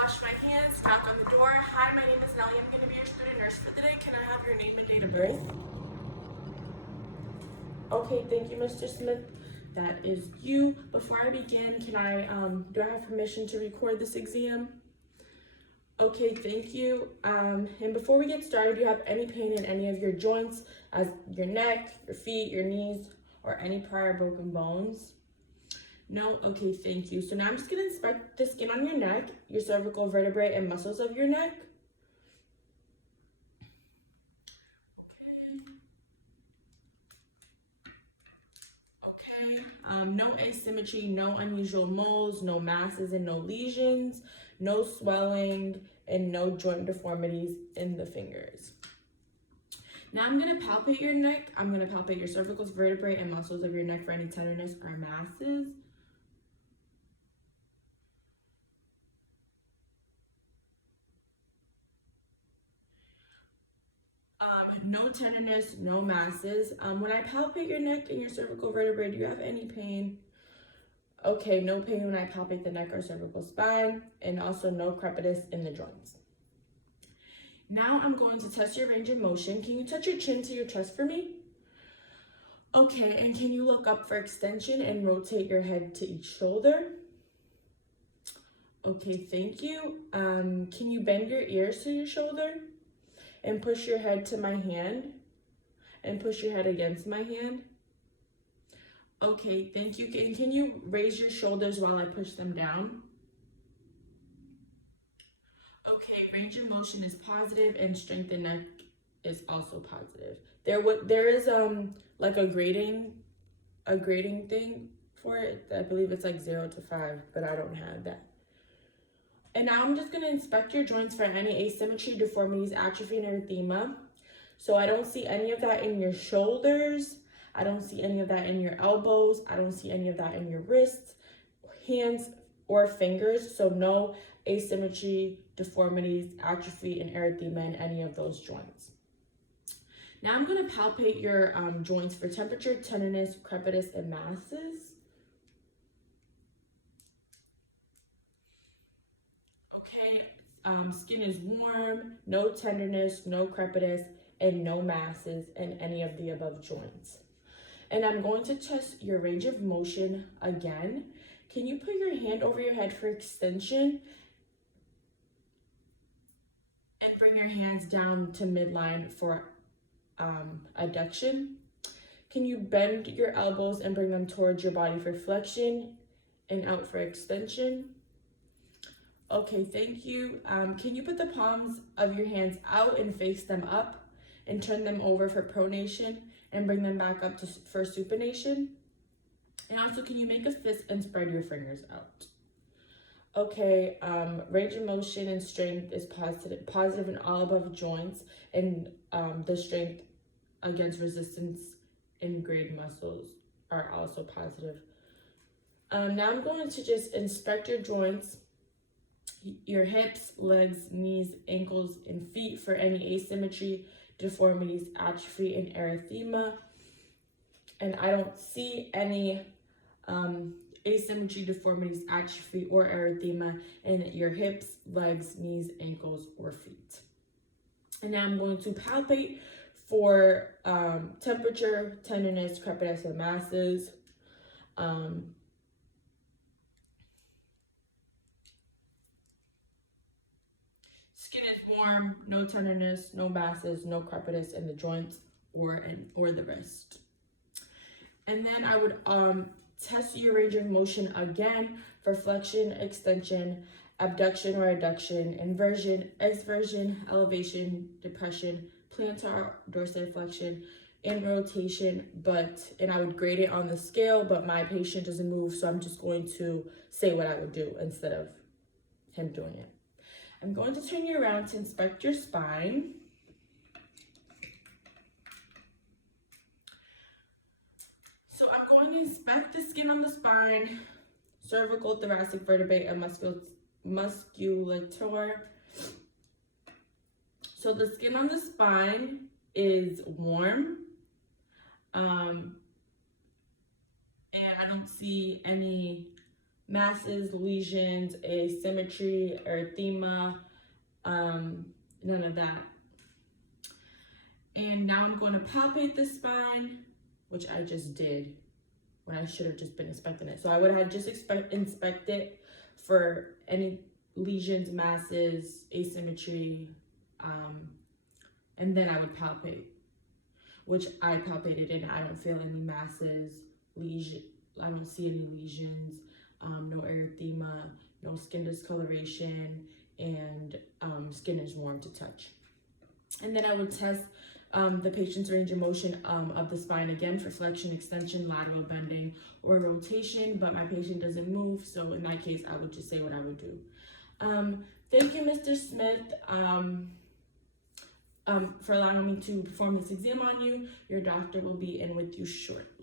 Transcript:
wash my hands, knock on the door. Hi, my name is Nellie. I'm going to be your student nurse for today. Can I have your name and date of birth? Okay, thank you, Mr. Smith. That is you. Before I begin, do I have permission to record this exam? Okay, thank you. And before we get started, do you have any pain in any of your joints, as your neck, your feet, your knees, or any prior broken bones? No? Okay, thank you. So now I'm just gonna inspect the skin on your neck, your cervical vertebrae, and muscles of your neck. Okay. No asymmetry, no unusual moles, no masses and no lesions, no swelling, and no joint deformities in the fingers. Now I'm gonna palpate your neck. I'm gonna palpate your cervical vertebrae and muscles of your neck for any tenderness or masses. No tenderness, no masses. When I palpate your neck and your cervical vertebrae, do you have any pain? Okay, no pain when I palpate the neck or cervical spine, and also no crepitus in the joints. Now I'm going to test your range of motion. Can you touch your chin to your chest for me? Okay, and can you look up for extension and rotate your head to each shoulder? Okay, thank you. Can you bend your ears to your shoulder? And push your head to my hand? And push your head against my hand? Okay, thank you. Can you raise your shoulders while I push them down? Okay, range of motion is positive and strength in neck is also positive. There is like a grading thing for it. I believe it's like 0 to 5, but I don't have that. And now I'm just gonna inspect your joints for any asymmetry, deformities, atrophy, and erythema. So I don't see any of that in your shoulders. I don't see any of that in your elbows. I don't see any of that in your wrists, hands, or fingers. So no asymmetry, deformities, atrophy, and erythema in any of those joints. Now I'm gonna palpate your joints for temperature, tenderness, crepitus, and masses. Okay, skin is warm, no tenderness, no crepitus, and no masses in any of the above joints. And I'm going to test your range of motion again. Can you put your hand over your head for extension? And bring your hands down to midline for adduction. Can you bend your elbows and bring them towards your body for flexion and out for extension? Okay, thank you. Can you put the palms of your hands out and face them up and turn them over for pronation and bring them back up for supination? And also, can you make a fist and spread your fingers out? Okay, range of motion and strength is positive in all above joints, and the strength against resistance in grade muscles are also positive. Now I'm going to just inspect your joints, your hips, legs, knees, ankles, and feet for any asymmetry, deformities, atrophy, and erythema. And I don't see any asymmetry, deformities, atrophy, or erythema in your hips, legs, knees, ankles, or feet. And now I'm going to palpate for temperature, tenderness, crepitus, and masses. Skin is warm, no tenderness, no masses, no crepitus in the joints or the wrist. And then I would test your range of motion again for flexion, extension, abduction or adduction, inversion, exversion, elevation, depression, plantar dorsiflexion, and rotation, and I would grade it on the scale, but my patient doesn't move, so I'm just going to say what I would do instead of him doing it. I'm going to turn you around to inspect your spine. So I'm going to inspect the skin on the spine, cervical, thoracic vertebrae, and musculature. So the skin on the spine is warm, and I don't see any masses, lesions, asymmetry, erythema, none of that. And now I'm going to palpate the spine, which I just did when I should have just been inspecting it. So I would have just inspected for any lesions, masses, asymmetry, and then I would palpate, which I palpated and I don't feel any masses, I don't see any lesions, no erythema, no skin discoloration, and skin is warm to touch. And then I would test the patient's range of motion of the spine again for flexion, extension, lateral bending, or rotation, but my patient doesn't move, so in that case, I would just say what I would do. Thank you, Mr. Smith, for allowing me to perform this exam on you. Your doctor will be in with you shortly.